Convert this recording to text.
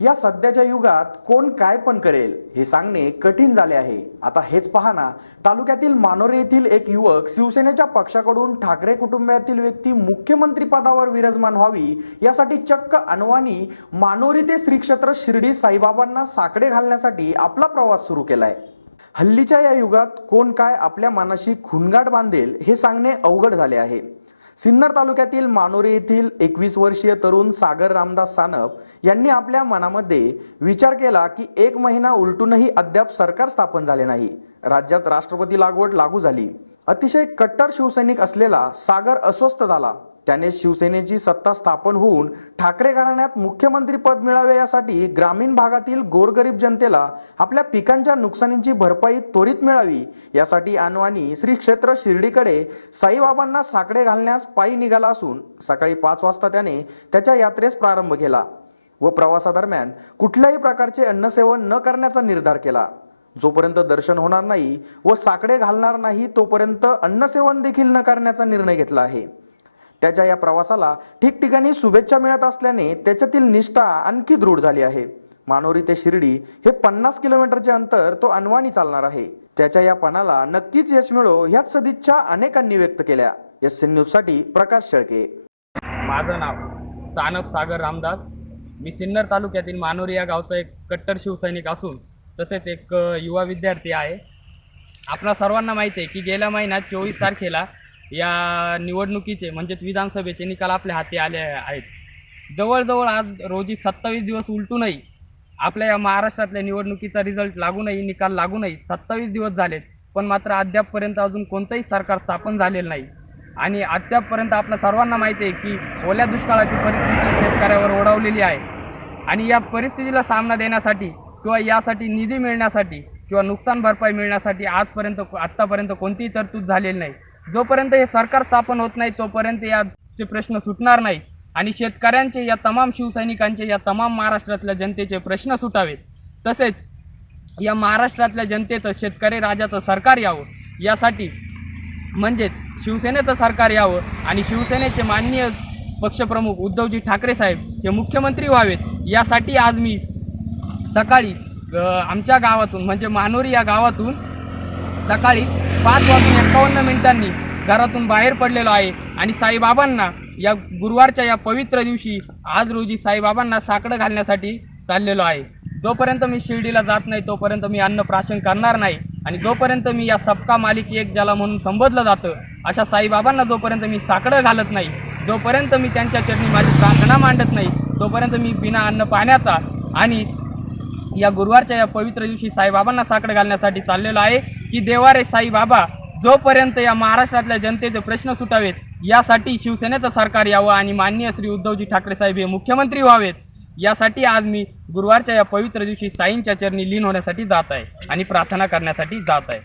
या सध्याच्या युगात कोण काय पण करेल हे सांगणे कठीण झाले आहे. आता हेच पहा ना तालुक्यातील मानोरे येथील एक युवक शिवसेनेच्या पक्षाकडून ठाकरे कुटुंबातील व्यक्ती मुख्यमंत्री पदावर विराजमान व्हावी यासाठी चक्क अनवानी मानोरी ते श्री क्षेत्र शिर्डी साईबाबांना साकडे घालण्यासाठी आपला प्रवास सुरू केलाय. हल्लीच्या या युगात कोण काय आपल्या मनाशी खुणगाट बांधेल हे सांगणे अवघड झाले आहे. सिन्नर तालुक्यातील मानोरे येथील एकवीस वर्षीय तरुण सागर रामदास सानप यांनी आपल्या मनामध्ये विचार केला की एक महिना उलटूनही अद्याप सरकार स्थापन झाले नाही. राज्यात राष्ट्रपती लागवड लागू झाली. अतिशय कट्टर शिवसैनिक असलेला सागर अस्वस्थ झाला. त्याने शिवसेनेची सत्ता स्थापन होऊन ठाकरे घराण्यात मुख्यमंत्री पद मिळावे यासाठी ग्रामीण भागातील गोरगरीब जनतेला आपल्या पिकांच्या नुकसानीची भरपाई त्वरित मिळावी यासाठी अनवाणी श्री क्षेत्र शिर्डीकडे साईबाबांना साकडे घालण्यास पायी निघाला असून सकाळी पाच वाजता त्याने त्याच्या यात्रेस प्रारंभ केला व प्रवासादरम्यान कुठल्याही प्रकारचे अन्नसेवन न करण्याचा निर्धार केला. जोपर्यंत दर्शन होणार नाही व साकडे घालणार नाही तोपर्यंत अन्नसेवन देखील न करण्याचा निर्णय घेतला आहे. त्याच्या या प्रवासाला ठिकठिकाणी शुभेच्छा मिळत असल्याने त्याच्यातील निष्ठा आणखी दृढ झाली आहे. मानोरी ते शिर्डी हे पन्नास किलोमीटरचे अंतर तो अनवाणी चालणार आहे. त्याच्या या पणाला नक्कीच यश मिळो ह्याच सदिच्छा अनेकांनी व्यक्त केल्या. एस एन न्यूजसाठी प्रकाश शेळके. माझं नाव सानप सागर रामदास. मी सिन्नर तालुक्यातील मानोरी या गावचा एक कट्टर शिवसैनिक असून तसेच एक अ, युवा विद्यार्थी आहे. आपणा सर्वांना माहिती आहे की गेल्या महिन्यात चोवीस तारखेला या निवडणुकीचे म्हणजेच विधानसभेचे निकाल आपल्या हाती आले आहेत. जवळजवळ आज रोजी सत्तावीस दिवस उलटूनही आपल्या या महाराष्ट्रातल्या निवडणुकीचा रिझल्ट लागूनही निकाल लागूनही सत्तावीस दिवस झालेत. पण मात्र अद्यापपर्यंत अजून कोणतंही सरकार स्थापन झालेलं नाही. आणि अद्यापपर्यंत आपल्या सर्वांना माहिती आहे की ओल्या दुष्काळाची परिस्थिती शेतकऱ्यावर ओढावलेली आहे. आणि या परिस्थितीला सामना देण्यासाठी किंवा यासाठी निधी मिळण्यासाठी किंवा नुकसान भरपाई मिळण्यासाठी आजपर्यंत आत्तापर्यंत कोणतीही तरतूद झालेली नाही. जोपर्यंत हे सरकार स्थापन होत नाही तोपर्यंत याचे प्रश्न सुटणार नाही. आणि शेतकऱ्यांचे या तमाम शिवसैनिकांचे या तमाम महाराष्ट्रातल्या जनतेचे प्रश्न सुटावेत. तसेच या महाराष्ट्रातल्या जनतेचं शेतकरी राजाचं सरकार यावं. यासाठी म्हणजेच शिवसेनेचं सरकार यावं आणि शिवसेनेचे माननीय पक्षप्रमुख उद्धवजी ठाकरे साहेब हे मुख्यमंत्री व्हावेत. यासाठी आज मी सकाळी आमच्या गावातून म्हणजे मानोरी या गावातून सकाळी पाच वाजून एकावन्न मिनिटांनी घरातून बाहेर पडलेलो आहे आणि साईबाबांना या गुरुवारच्या या पवित्र दिवशी आज रोजी साईबाबांना साकडं घालण्यासाठी चाललेलो आहे. जोपर्यंत मी शिर्डीला जात नाही तोपर्यंत मी अन्न प्राशन करणार नाही आणि जोपर्यंत मी या सबका मालिक एक ज्याला म्हणून संबोधलं जातं अशा साईबाबांना जोपर्यंत मी साकडं घालत नाही जोपर्यंत मी त्यांच्या चरणी माझी प्रार्थना मांडत नाही तोपर्यंत मी बिना अन्न पाण्याचा आणि या गुरुवारच्या या पवित्र दिवशी साईबाबांना साकडं घालण्यासाठी चाललेलो आहे. की देवारे साईबाबा जोपर्यंत या महाराष्ट्रातल्या जनतेचे प्रश्न सुटावेत यासाठी शिवसेनेचं सरकार यावं आणि माननीय श्री उद्धवजी ठाकरे साहेब हे मुख्यमंत्री व्हावेत यासाठी आज मी गुरुवारच्या या पवित्र दिवशी साईंच्या चरणी लीन होण्यासाठी जात आहे आणि प्रार्थना करण्यासाठी जात आहे.